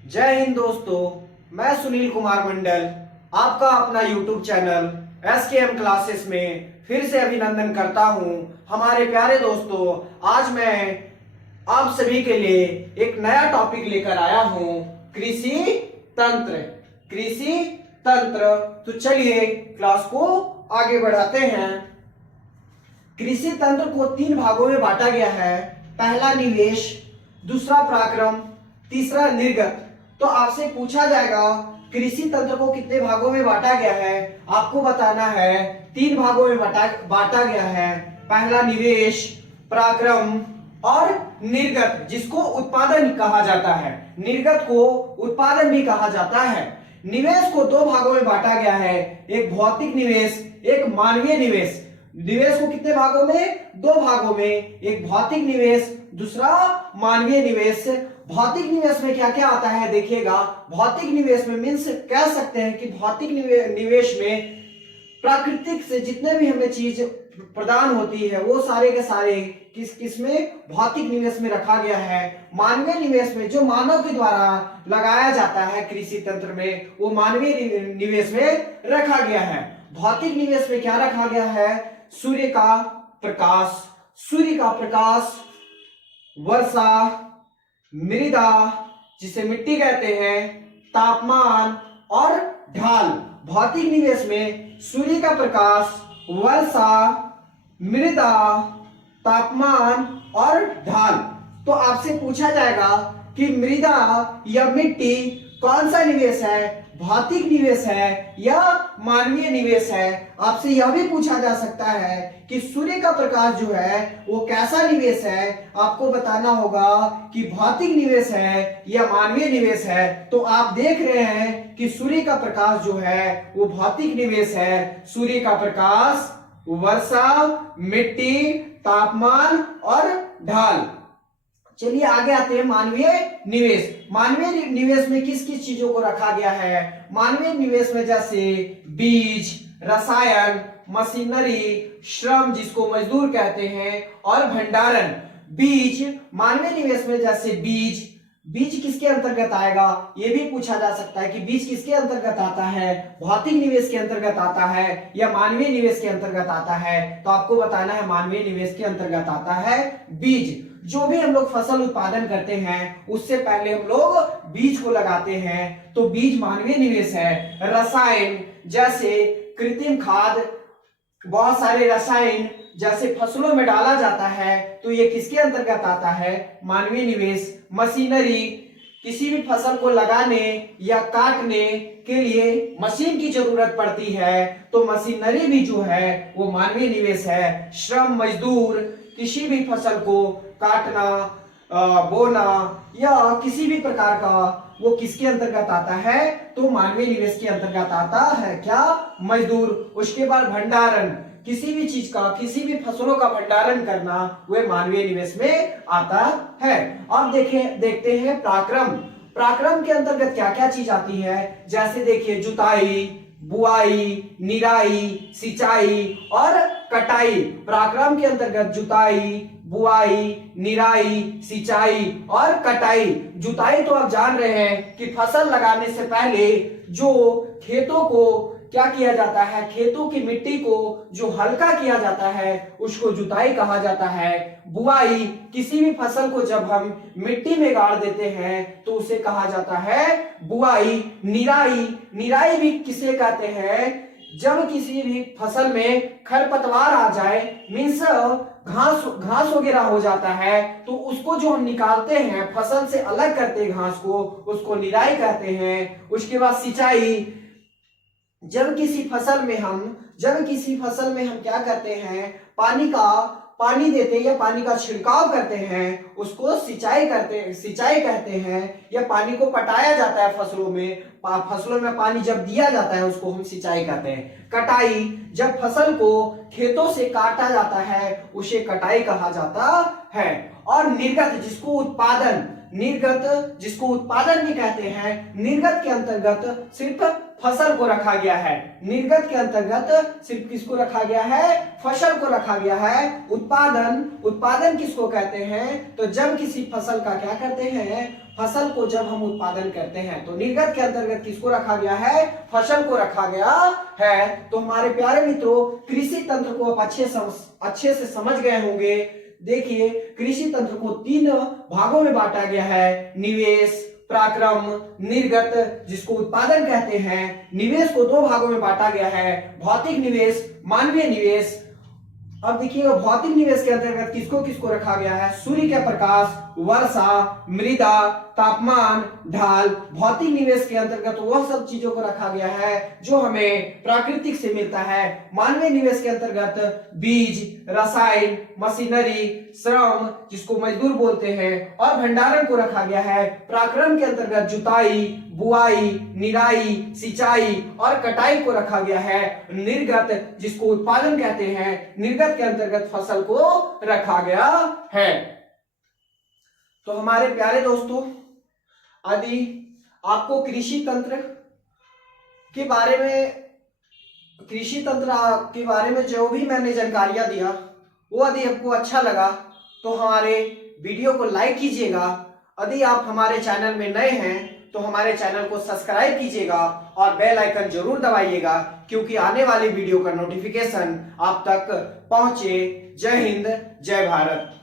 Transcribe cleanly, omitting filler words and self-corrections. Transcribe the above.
जय हिंद दोस्तों, मैं सुनील कुमार मंडल आपका अपना YouTube चैनल SKM क्लासेस में फिर से अभिनंदन करता हूं। हमारे प्यारे दोस्तों, आज मैं आप सभी के लिए एक नया टॉपिक लेकर आया हूं, कृषि तंत्र। कृषि तंत्र। तो चलिए क्लास को आगे बढ़ाते हैं। कृषि तंत्र को 3 भागों में बांटा गया है। पहला निवेश, दूसरा पराक्रम, तीसरा निर्गत। तो आपसे पूछा जाएगा कृषि तंत्र को कितने भागों में बांटा गया है, आपको बताना है। 3 भागों में बांटा गया है। पहला निवेश, पराक्रम और निर्गत, जिसको उत्पादन कहा जाता है। निर्गत को उत्पादन भी कहा जाता है। निवेश को 2 भागों में बांटा गया है, एक भौतिक निवेश, एक मानवीय निवेश। निवेश को कितने भागों में? 2 भागों में, एक भौतिक निवेश, दूसरा मानवीय निवेश। भौतिक निवेश में क्या क्या आता है देखिएगा। भौतिक निवेश में मीन्स कह सकते हैं कि भौतिक निवेश में प्राकृतिक से जितने भी हमें चीज प्रदान होती है वो सारे के सारे किस में? भौतिक निवेश में रखा गया है। मानवीय निवेश में जो मानव के द्वारा लगाया जाता है कृषि तंत्र में, वो मानवीय निवेश में रखा गया है। भौतिक निवेश में क्या रखा गया है? सूर्य का प्रकाश, सूर्य का प्रकाश, वर्षा, मृदा जिसे मिट्टी कहते हैं, तापमान और ढाल। भौतिक निवेश में सूर्य का प्रकाश, वर्षा, मृदा, तापमान और ढाल। तो आपसे पूछा जाएगा कि मृदा या मिट्टी कौन सा निवेश है, भौतिक निवेश है या मानवीय निवेश है। आपसे यह भी पूछा जा सकता है कि सूर्य का प्रकाश जो है वो कैसा निवेश है। आपको बताना होगा कि भौतिक निवेश है या मानवीय निवेश है। तो आप देख रहे हैं कि सूर्य का प्रकाश जो है वो भौतिक निवेश है। सूर्य का प्रकाश, वर्षा, मिट्टी, तापमान और ढाल। चलिए आगे आते हैं मानवीय निवेश। मानवीय निवेश में किस किस चीजों को रखा गया है? मानवीय निवेश में जैसे बीज, रसायन, मशीनरी, श्रम जिसको मजदूर कहते हैं, और भंडारण। बीज, मानवीय निवेश में जैसे बीज, बीज किसके अंतर्गत आएगा ये भी पूछा जा सकता है कि बीज किसके अंतर्गत आता है, भौतिक निवेश के अंतर्गत आता है या मानवीय निवेश के अंतर्गत आता है। तो आपको बताना है मानवीय निवेश के अंतर्गत आता है बीज। जो भी हम लोग फसल उत्पादन करते हैं उससे पहले हम लोग बीज को लगाते हैं, तो बीज मानवीय निवेश है। रसायन जैसे कृत्रिम खाद, बहुत सारे रसायन जैसे फसलों में डाला जाता है, तो ये किसके अंतर्गत आता है? मानवीय निवेश। मशीनरी, किसी भी फसल को लगाने या काटने के लिए मशीन की जरूरत पड़ती है, तो मशीनरी भी जो है वो मानवीय निवेश है। श्रम, मजदूर, किसी भी फसल को काटना, बोना या किसी भी प्रकार का, वो किसके अंतर्गत आता है? तो मानवीय निवेश के अंतर्गत आता है। क्या? मजदूर। उसके बाद भंडारण, किसी भी चीज का, किसी भी फसलों का भंडारण करना, वह मानवीय निवेश में आता है। अब देखते हैं पराक्रम। पराक्रम के अंतर्गत क्या क्या चीज आती है? जैसे देखिए जुताई, बुआई, निराई, सिंचाई और कटाई। पराक्रम के अंतर्गत जुताई, बुआई, निराई, सिंचाई और कटाई। जुताई तो आप जान रहे हैं कि फसल लगाने से पहले जो खेतों को क्या किया जाता है, खेतों की मिट्टी को जो हल्का किया जाता है उसको जुताई कहा जाता है। बुआई, किसी भी फसल को जब हम मिट्टी में गाड़ देते हैं तो उसे कहा जाता है बुआई। निराई, निराई भी किसे कहते हैं? जब किसी भी फसल में खरपतवार आ जाए, मीन्स घास वगैरह हो जाता है, तो उसको जो हम निकालते हैं, फसल से अलग करते हैं घास को, उसको निराई कहते हैं। उसके बाद सिंचाई, जब किसी फसल में हम क्या करते हैं, पानी देते हैं या पानी का छिड़काव करते हैं, उसको सिंचाई कहते हैं। या पानी को पटाया जाता है फसलों में पानी जब दिया जाता है उसको हम सिंचाई कहते हैं। कटाई, जब फसल को खेतों से काटा जाता है उसे कटाई कहा जाता है। और निर्गत, जिसको उत्पादन, निर्गत जिसको उत्पादन भी कहते हैं, निर्गत के अंतर्गत सिर्फ फसल को रखा गया है। निर्गत के अंतर्गत सिर्फ किसको रखा गया है? फसल को रखा गया है। उत्पादन, उत्पादन किसको कहते हैं? तो जब किसी फसल का क्या करते हैं, फसल को जब हम उत्पादन करते हैं, तो निर्गत के अंतर्गत किसको रखा गया है? फसल को रखा गया है। तो हमारे प्यारे मित्रों, कृषि तंत्र को आप अच्छे से समझ गए होंगे। देखिए, कृषि तंत्र को 3 भागों में बांटा गया है, निवेश, पराक्रम, निर्गत जिसको उत्पादन कहते हैं। निवेश को 2 भागों में बांटा गया है, भौतिक निवेश, मानवीय निवेश। अब देखिएगा, भौतिक निवेश के अंतर्गत किसको किसको रखा गया है? सूर्य के प्रकाश, वर्षा, मृदा, तापमान, ढाल। भौतिक निवेश के अंतर्गत वह सब चीजों को रखा गया है जो हमें प्राकृतिक से मिलता है। मानवीय निवेश के अंतर्गत बीज, रसायन, मशीनरी, श्रम जिसको मजदूर बोलते हैं, और भंडारण को रखा गया है। पराक्रम के अंतर्गत जुताई, बुआई, निराई, सिंचाई और कटाई को रखा गया है। निर्गत जिसको उत्पादन कहते हैं, निर्गत के अंतर्गत फसल को रखा गया है। तो हमारे प्यारे दोस्तों, यदि आपको कृषि तंत्र के बारे में जो भी मैंने जानकारियां दिया, वो यदि आपको अच्छा लगा तो हमारे वीडियो को लाइक कीजिएगा। यदि आप हमारे चैनल में नए हैं तो हमारे चैनल को सब्सक्राइब कीजिएगा और बेल आइकन जरूर दबाइएगा, क्योंकि आने वाली वीडियो का नोटिफिकेशन आप तक पहुंचे। जय हिंद, जय भारत।